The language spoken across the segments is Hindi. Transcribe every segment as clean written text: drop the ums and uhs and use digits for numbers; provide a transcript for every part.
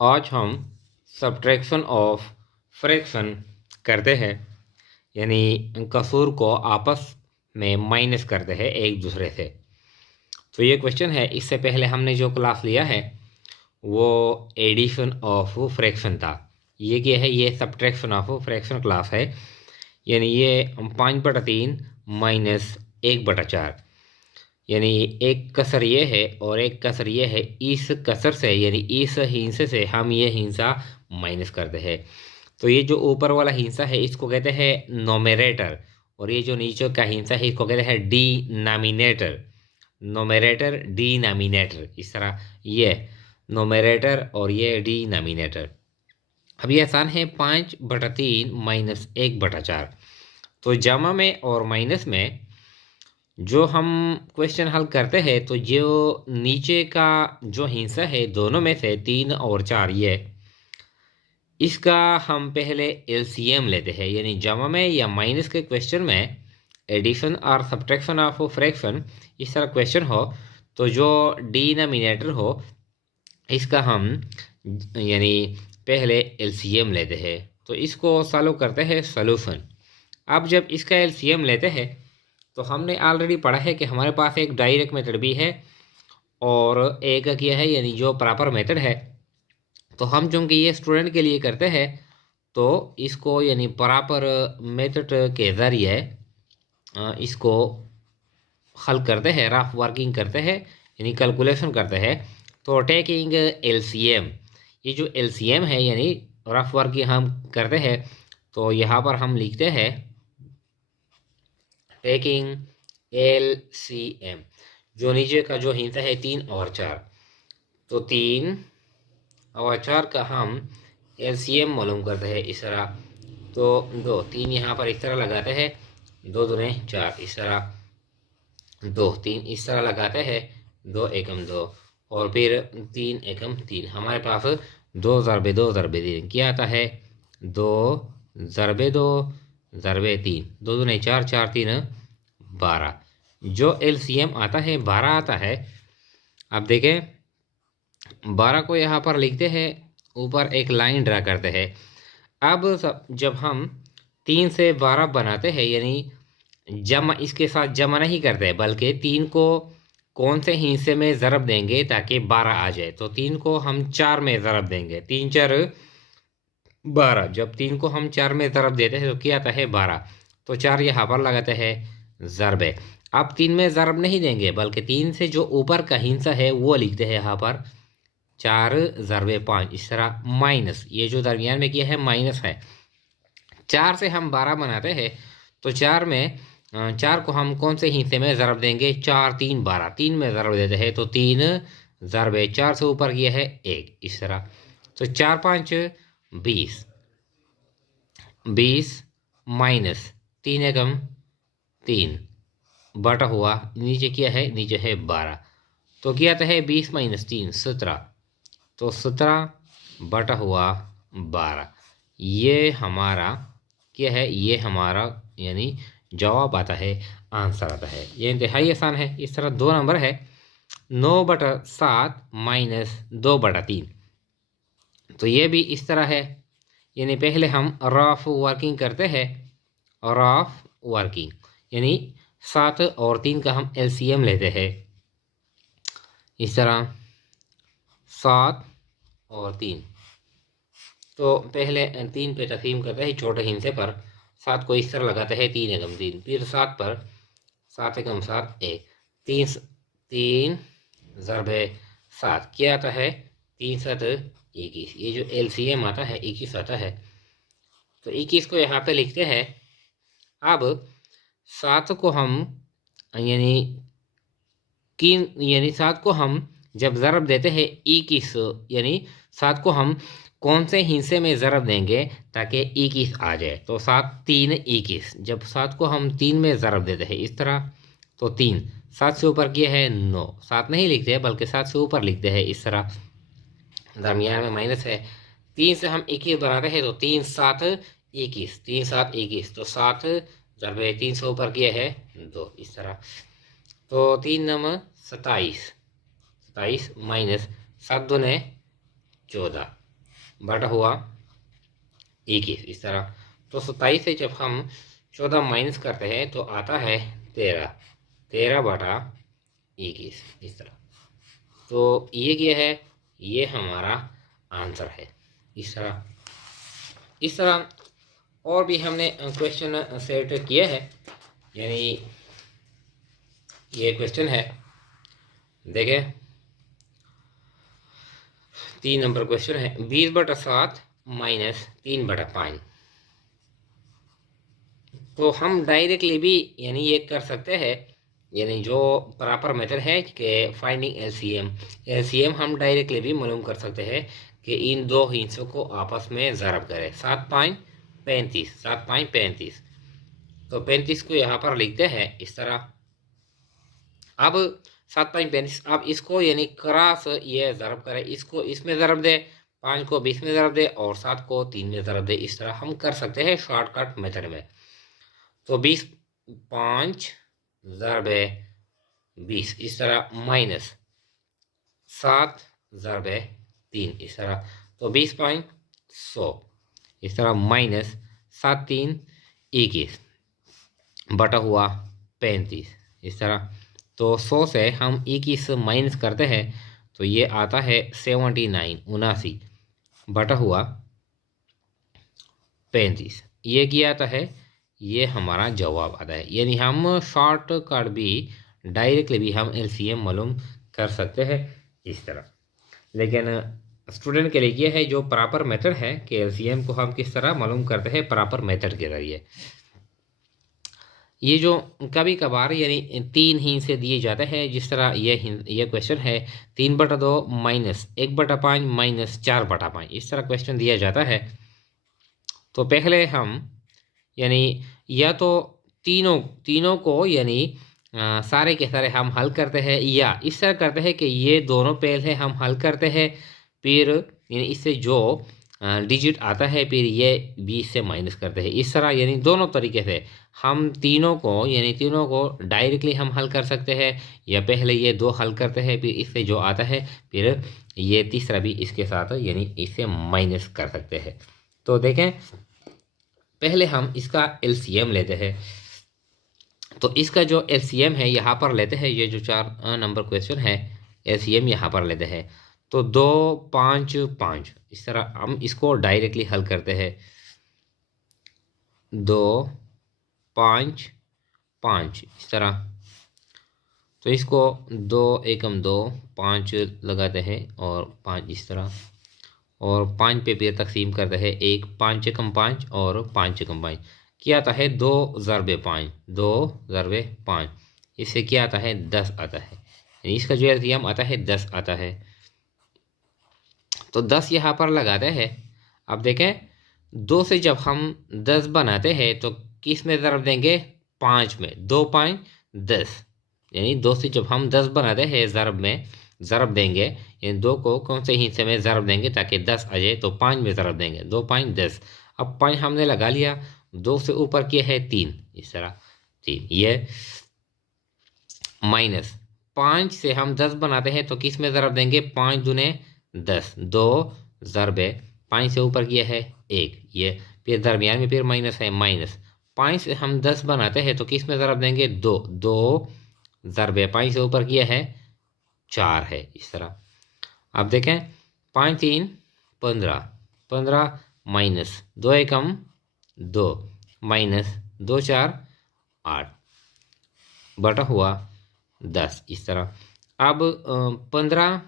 आज हम सब्ट्रैक्शन ऑफ फ्रैक्शन करते हैं, यानी कसूर को आपस में माइनस करते हैं एक दूसरे से। तो ये क्वेश्चन है, इससे पहले हमने जो क्लास लिया है वो एडिशन ऑफ फ्रैक्शन था। ये क्या है? ये सब्ट्रैक्शन ऑफ फ्रैक्शन क्लास है, यानी ये 5/3 माइनस 1/4, यानी एक कसर ये है और एक कसर ये है। इस कसर से यानी इस हिंसे से हम ये हिंसा माइनस करते हैं। तो ये जो ऊपर वाला हिंसा है इसको कहते हैं नोमेरेटर, और ये जो नीचे का हिंसा है इसको कहते हैं डिनोमिनेटर। नोमेरेटर डिनोमिनेटर, इस तरह ये नोमेरेटर और ये डिनोमिनेटर। अब ये आसान है, 5/3 माइनस 1/4। तो जमा में और माइनस में जो हम क्वेश्चन हल करते हैं, तो जो नीचे का जो हिस्सा है दोनों में से 3 और 4, ये इसका हम पहले एलसीएम लेते हैं, यानी जमा में या माइनस के क्वेश्चन में एडिशन और सब्ट्रैक्शन ऑफ फ्रैक्शन इस तरह क्वेश्चन हो तो जो डिनोमिनेटर हो इसका हम यानी पहले एलसीएम लेते हैं। तो इसको सॉल्व करते हैं सॉल्यूशन। अब जब इसका एलसीएम लेते हैं तो हमने ऑलरेडी पढ़ा है कि हमारे पास एक डायरेक्ट मेथड भी है और एक क्या है, यानी जो प्रॉपर मेथड है। तो हम चूंकि ये स्टूडेंट के लिए करते हैं तो इसको यानी प्रॉपर मेथड के ज़रिए इसको हल करते हैं, रफ वर्किंग करते हैं, यानी कैलकुलेशन करते हैं। तो टेकिंग एलसीएम, ये जो एलसीएम है यानी रफ वर्किंग हम करते हैं, तो यहाँ पर हम लिखते हैं टेकिंग एलसीएम। जो नीचे का जो हिस्सा है 3 और 4, तो 3 और 4 का हम एलसीएम मालूम करते हैं इस तरह। तो 2 3 यहाँ पर इस तरह लगाते हैं, 2 दूने 4, इस तरह 2 3 इस तरह लगाते हैं, 2 एकम 2 और फिर 3 एकम 3। हमारे पास 2 ज़रबे 2 ज़रबे 3 क्या आता है? 2 ज़रबे 2 ज़रबे 3, 2 दूने 4 4 3 12। जो एलसीएम आता है 12 आता है। अब देखें 12 को यहाँ पर लिखते हैं, ऊपर एक लाइन ड्रा करते हैं। अब जब हम 3 से 12 बनाते हैं, यानी जमा इसके साथ जमा नहीं करते बल्कि 3 को कौन से हिस्से में ज़रब देंगे ताकि 12 आ जाए, तो 3 को हम 4 में ज़रब देंगे। 3 4 12। जब 3 को हम 4 में ज़रब देते हैं तो क्या आता है? 12। तो 4 यहाँ पर लगाते हैं ज़रबे। अब 3 में ज़रब नहीं देंगे बल्कि 3 से जो ऊपर का हिस्सा है वो लिखते हैं यहाँ पर 4 ज़रबे 5, इस तरह माइनस, ये जो दरमियान में किया है माइनस है। 4 से हम 12 बनाते हैं तो 4 में 4 को हम कौन से हिस्से में ज़रब देंगे? 4 3 12, 3 में ज़रब देते हैं तो 3 ज़रबे 4 से ऊपर किया है 1, इस तरह। तो 4 5 20, 20 माइनस 3 एकम 3 बटा हुआ नीचे क्या है? नीचे है 12। तो क्या आता है? 20 माइनस 3 17, तो 17 बटा हुआ 12। ये हमारा क्या है? ये हमारा यानी जवाब आता है, आंसर आता है। ये इंतहाई आसान है। इस तरह 2 नंबर है 9/7 माइनस 2/3। तो ये भी इस तरह है, यानी पहले हम रफ वर्किंग करते हैं। रफ वर्किंग यानी 7 और 3 का हम एलसीएम लेते हैं इस तरह, 7 और 3। तो पहले 3 पे तक़सीम करते हैं छोटे हिस्से पर, 7 को इस तरह लगाते हैं 3 एकम 3, फिर 7 पर 7 एकम 7 1, 3 3 ज़रबे 7 क्या आता है? 3 7 21। ये जो एलसीएम आता है 21 आता है। तो 21 को यहाँ पे लिखते हैं। अब 7 को हम यानी यानी 7 को हम जब ज़रब देते हैं 21, यानी 7 को हम कौन से हिस्से में ज़रब देंगे ताकि 21 आ जाए? तो 7 3 21। जब 7 को हम 3 में ज़रब देते हैं इस तरह, तो 3 7 से ऊपर किया है 9, 7 नहीं लिखते हैं बल्कि 7 से ऊपर लिखते हैं इस तरह, दरमियान में माइनस है। 3 से हम 21 बनाते हैं तो 3 7 21, 3 7 21, तो 7 ज़रबे 3 से ऊपर किया है 2, इस तरह। तो 3 नम 27 27 माइनस 7 दूने 14, बटा हुआ 21 इस तरह। तो 27 से जब हम 14 माइनस करते हैं तो आता है 13, 13 बटा 21 इस तरह। तो ये क्या है, ये हमारा आंसर है इस तरह। इस तरह और भी हमने क्वेश्चन सेट किए हैं। यानी ये क्वेश्चन है, देखें 3 नंबर क्वेश्चन है, 20/7 माइनस 3/5। तो हम डायरेक्टली भी यानी ये कर सकते हैं, यानी जो प्रॉपर मेथड है कि फाइंडिंग एलसीएम, एलसीएम हम डायरेक्टली भी मालूम कर सकते हैं कि इन दो हिस्सों को आपस में ज़रब करें। 7.35, 7.35। तो 35 को यहाँ पर लिखते हैं इस तरह। अब 7.35, अब इसको यानी क्रॉस ये ज़रब करें, इसको इसमें ज़रब दे, 5 को 20 में ज़रब दे और 7 को 3 में ज़रब दे। इस तरह हम कर सकते हैं शॉर्टकट मेथड में। तो 20 5 ज़रब 20 इस तरह, माइनस 7 ज़रब 3 इस तरह। तो 20.100 इस तरह, माइनस 7 3 21 बटा हुआ 35 इस तरह। तो 100 से हम 21 माइनस करते हैं तो ये आता है 79 79 बटा हुआ 35। ये क्या आता है, ये हमारा जवाब आता है। यानी हम शॉर्ट कट भी डायरेक्टली भी हम एलसीएम मालूम कर सकते हैं इस तरह। लेकिन स्टूडेंट के लिए ये है जो प्रॉपर मेथड है कि एलसीएम को हम किस तरह मालूम करते हैं प्रॉपर मेथड के जरिए। ये जो कभी कभार यानी 3 हिस्से दिए जाते हैं, जिस तरह ये क्वेश्चन है 3/2 माइनस 1/5 माइनस 4/5 इस तरह क्वेश्चन दिया जाता है। तो पहले हम यानी या तो तीनों को यानी सारे के सारे हम हल करते हैं, या इस तरह करते हैं कि ये दोनों पहले हम हल करते हैं, फिर यानी इससे जो डिजिट आता है फिर ये 20 से माइनस करते हैं। इस तरह यानी दोनों तरीके से हम तीनों को डायरेक्टली हम हल कर सकते हैं, या पहले ये 2 हल करते हैं फिर इससे जो आता है फिर ये तीसरा भी इसके साथ यानी इससे माइनस कर सकते हैं। तो देखें पहले हम इसका एलसीएम लेते हैं। तो इसका जो एलसीएम है यहाँ पर लेते हैं, ये जो 4 नंबर क्वेश्चन है एलसीएम यहाँ पर लेते हैं। तो 2 5 5 इस तरह हम इसको डायरेक्टली हल करते हैं। 2 5 5 इस तरह। तो इसको 2 एकम 2 5 लगाते हैं और 5 इस तरह, और 5 पे फिर तकसीम करते हैं, 1 5 एकम 5 और 5 एकम 5 क्या आता है 2 ज़रबे 5, 2 ज़रबे 5 इससे क्या आता है 10 आता है। इसका जो एलसीएम आता है 10 आता है। तो 10 यहाँ पर लगाते हैं। अब देखें 2 से जब हम 10 बनाते हैं तो किस में ज़रब देंगे, 5 में, 2 5 10 यानी 2 से जब हम 10 बनाते हैं ज़रब में ज़रब देंगे, यानी 2 को कौन से हिस्से में ज़रब देंगे ताकि 10 आ जाए, तो 5 में ज़रब देंगे, 2 5 10। अब 5 हमने लगा लिया, 2 से ऊपर किया है 3 इस तरह 3, ये माइनस 5 से हम 10 बनाते हैं तो किस में ज़रब देंगे, 5 दूने 10, 2 ज़रबे 5 से ऊपर किया है 1, ये फिर दरमियान में फिर माइनस है, माइनस 5 से हम 10 बनाते हैं तो किस में ज़रब देंगे, 2 2 ज़रबे 5 से ऊपर किया है 4 है इस तरह। अब देखें 5 3 15 15 माइनस 2 एकम 2 माइनस 2 4 8 बटा हुआ 10 इस तरह। अब 15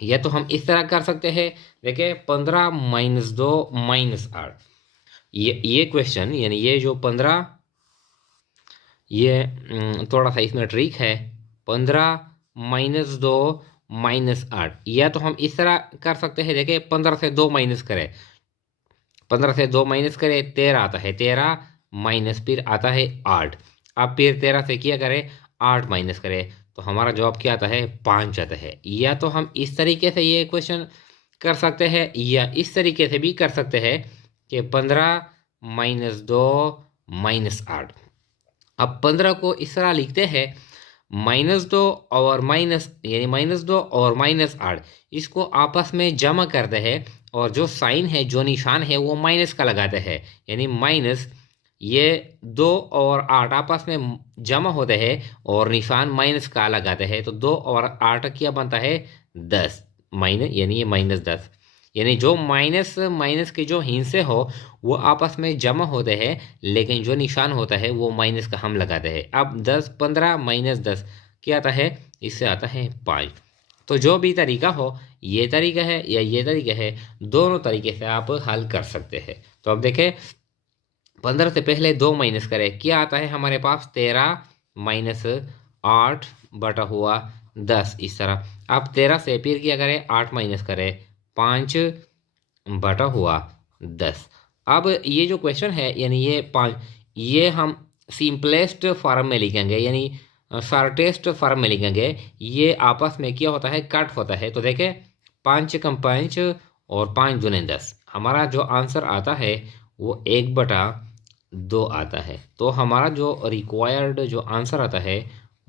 या तो हम इस तरह कर सकते हैं, देखिए 15 माइनस 2 माइनस 8, ये क्वेश्चन यानी ये जो 15 ये थोड़ा सा इसमें ट्रिक है, 15 माइनस 2 माइनस 8, या तो हम इस तरह कर सकते हैं, देखिए 15 से 2 माइनस करें, 15 से 2 माइनस करें 13 आता है, 13 माइनस फिर आता है 8, अब फिर 13 से क्या करें 8 माइनस करें तो हमारा जवाब क्या आता है 5 आता है। या तो हम इस तरीके से ये क्वेश्चन कर सकते हैं, या इस तरीके से भी कर सकते हैं कि 15 माइनस 2 माइनस 8। अब 15 को इस तरह लिखते हैं, -2 और माइनस यानी -2 और -8 इसको आपस में जमा करते हैं और जो साइन है जो निशान है वो माइनस का लगाते हैं। यानी माइनस ये 2 और 8 आपस में जमा होते हैं और निशान माइनस का लगाते हैं। तो 2 और 8 क्या बनता है 10 माइनस यानी ये -10 यानी जो माइनस माइनस के जो हिस्से हो वो आपस में जमा होते हैं लेकिन जो निशान होता है वो माइनस का हम लगाते हैं। अब 10 15 -10 क्या आता है इससे आता है 5। तो जो भी तरीका हो ये तरीका है या ये तरीका है दोनों तरीके से आप हल कर सकते हैं। तो अब देखें 15 से पहले 2 माइनस करें क्या आता है हमारे पास 13 -8 बटा हुआ 10 इस तरह। अब 13 से फिर क्या करें 8 माइनस करें 5 बटा हुआ 10। अब ये जो क्वेश्चन है यानी ये 5 ये हम सिंपलेस्ट फॉर्म में लिखेंगे यानी शॉर्टेस्ट फॉर्म में लिखेंगे। ये आपस में क्या होता है कट होता है। तो देखें 5 कम 5 और 5 दूने 10 हमारा जो आंसर आता है वो 1/2 आता है। तो हमारा जो रिक्वायर्ड जो आंसर आता है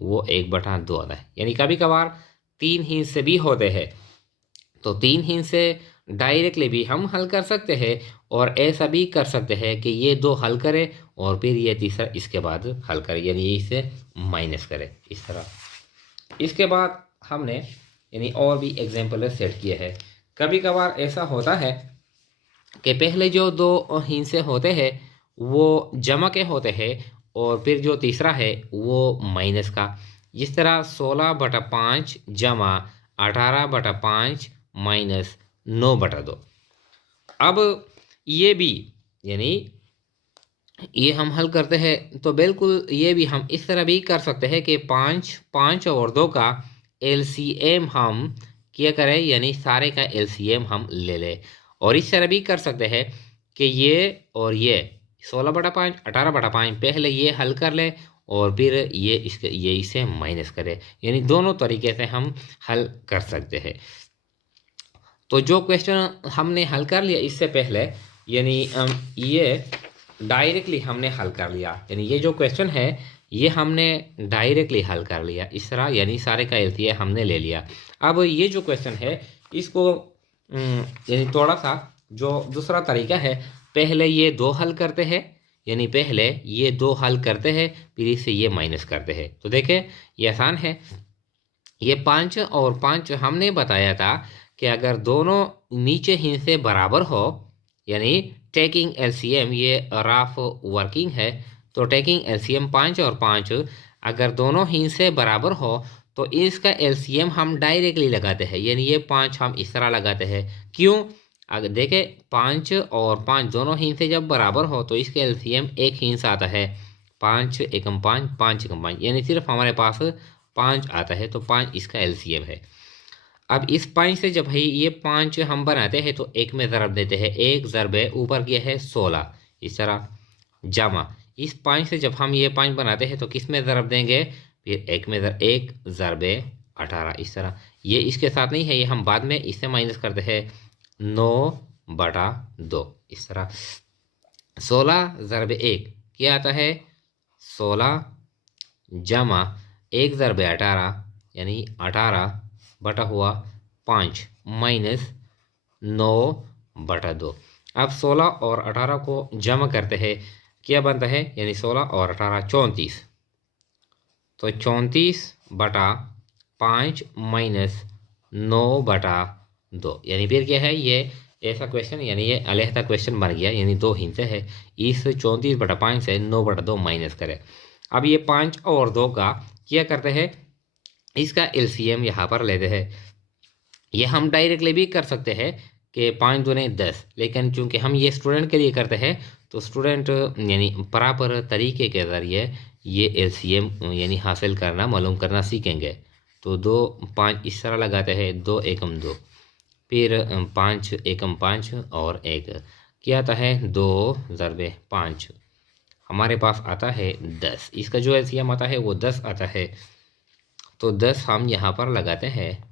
वो 1/2 आता है। यानी कभी कभार 3 हिस्से भी होते हैं तो 3 हिस्से डायरेक्टली भी हम हल कर सकते हैं और ऐसा भी कर सकते हैं कि ये 2 हल करें और फिर ये तीसरा इसके बाद हल करें यानी ये इसे माइनस करें इस तरह। इसके बाद हमने यानी और भी एग्जाम्पल सेट किए हैं। कभी कभार ऐसा होता है कि पहले जो 2 हिस्से होते हैं वो जमा के होते हैं और फिर जो तीसरा है वो माइनस का। जिस तरह 16/5 जमा 18/5 -9/2। अब ये भी यानी ये हम हल करते हैं तो बिल्कुल ये भी हम इस तरह भी कर सकते हैं कि 5 और 2 का एलसीएम हम क्या करें यानी सारे का एलसीएम हम ले लें। और इस तरह भी कर सकते हैं कि ये और ये 16/5 18/5 पहले ये हल कर ले और फिर ये इसे माइनस करें। यानी दोनों तरीके से हम हल कर सकते हैं। तो जो क्वेश्चन हमने हल कर लिया इससे पहले यानी ये डायरेक्टली हमने हल कर लिया यानी ये जो क्वेश्चन है ये हमने डायरेक्टली हल कर लिया इस तरह यानी सारे का एलसीएम हमने ले लिया। अब ये जो क्वेश्चन है इसको यानी थोड़ा सा जो दूसरा तरीका है पहले ये 2 हल करते हैं यानी पहले ये 2 हल करते हैं फिर इससे ये माइनस करते हैं। तो देखें ये आसान है। ये 5 और 5 हमने बताया था कि अगर दोनों नीचे हिस्से बराबर हो यानी टेकिंग एलसीएम ये रफ वर्किंग है। तो टेकिंग एलसीएम 5 और 5 अगर दोनों हिस्से बराबर हो तो इसका एलसीएम हम डायरेक्टली लगाते हैं यानी ये 5 हम इस तरह लगाते हैं। क्यों अगर देखें 5 और 5 दोनों हिस्से जब बराबर हो तो इसका एलसीएम एक हिस्सा आता है 5 एकम 5 5 एकम 5 यानी सिर्फ हमारे पास 5 आता है तो 5 इसका एलसीएम है। अब इस 5 से जब भाई ये 5 हम बनाते हैं तो एक में ज़रब देते हैं 1 ज़रबे ऊपर किया है 16 इस तरह जमा इस 5 से जब हम ये 5 बनाते हैं तो किस में ज़रब देंगे फिर 1 ज़रबे 18 इस तरह। ये इसके साथ नहीं है ये हम बाद में इससे माइनस करते हैं 9/2 इस तरह। 16 ज़रबे 1 क्या आता है 16 जमा 1 ज़रबे 18 यानी 18 बटा हुआ 5 -9/2। अब 16 और 18 को जमा करते हैं क्या बनता है यानी 16 और 18 34। तो 34/5 -9/2 यानी फिर क्या है ये ऐसा क्वेश्चन यानी ये अलहदा क्वेश्चन बन गया यानी 2 हिस्से है। इस 34/5 से 9/2 माइनस करें। अब ये 5 और 2 का क्या करते हैं इसका एलसीएम यहाँ पर लेते हैं। ये हम डायरेक्टली भी कर सकते हैं कि 5 दूने 10 लेकिन चूंकि हम ये स्टूडेंट के लिए करते हैं तो स्टूडेंट यानी प्रॉपर तरीके के ज़रिए ये एलसीएम यानी हासिल करना मालूम करना सीखेंगे। तो 2 5 इस तरह लगाते हैं 2 एकम 2 फिर 5 एकम 5 और 1 क्या आता है 2 ज़रबे 5 हमारे पास आता है 10। इसका जो एलसीएम आता है वो 10 आता है। तो 10 हम यहाँ पर लगाते हैं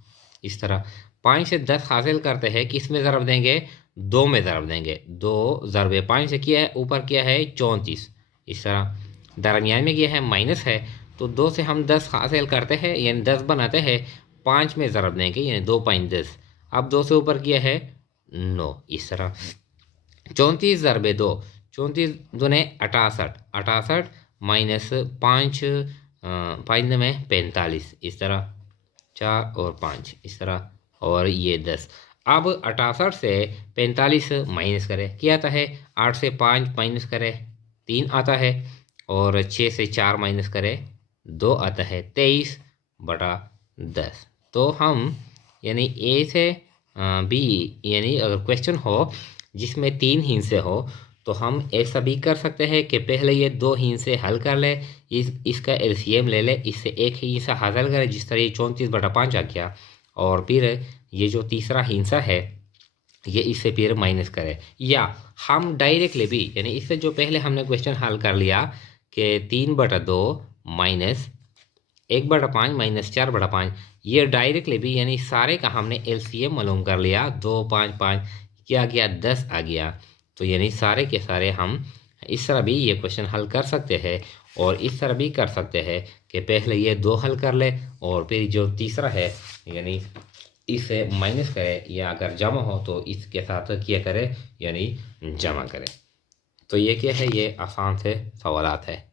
इस तरह। 5 से 10 हासिल करते हैं किस में ज़रब देंगे 2 में ज़रब देंगे 2 ज़रबे 5 से किया है ऊपर किया है 34 इस तरह दरमियान में किया है माइनस है तो 2 से हम 10 हासिल करते हैं, यानी 10 बनाते हैं, 5 में ज़रब देंगे यानी 2.10। अब 2 से ऊपर किया है 9, इस तरह 34 ज़रबे 2, 34 दूने 68, 68 माइनस 5, 5 में 45, इस तरह 4 और 5 इस तरह, और ये 10। अब 68 से 45 माइनस करें, क्या आता है? 8 से 5 माइनस करें 3 आता है, और 6 से 4 माइनस करें 2 आता है, 23/10। तो हम यानी ए से बी, यानी अगर क्वेश्चन हो जिसमें 3 हिस्से हो तो हम ऐसा भी कर सकते हैं कि पहले ये 2 हिस्से हल कर ले, इसका एलसीएम ले ले, इससे एक हिस्सा हासिल करें, जिस तरह ये 34/5 आ गया, और फिर ये जो तीसरा हिस्सा है ये इससे फिर माइनस करें। या हम डायरेक्टली भी, यानी इससे जो पहले हमने क्वेश्चन हल कर लिया कि 3/2 माइनस 1/5 माइनस 4/5, ये डायरेक्टली भी, यानी सारे का हमने एलसीएम मालूम कर लिया, 2 5 5 क्या आ गया? 10 आ गया। तो यानी सारे के सारे हम इस तरह भी ये क्वेश्चन हल कर सकते हैं, और इस तरह भी कर सकते हैं कि पहले ये 2 हल कर ले और फिर जो तीसरा है यानी इसे माइनस करें, या अगर जमा हो तो इसके साथ क्या करें, यानी जमा करें। तो ये क्या है? ये आसान से सवालात है।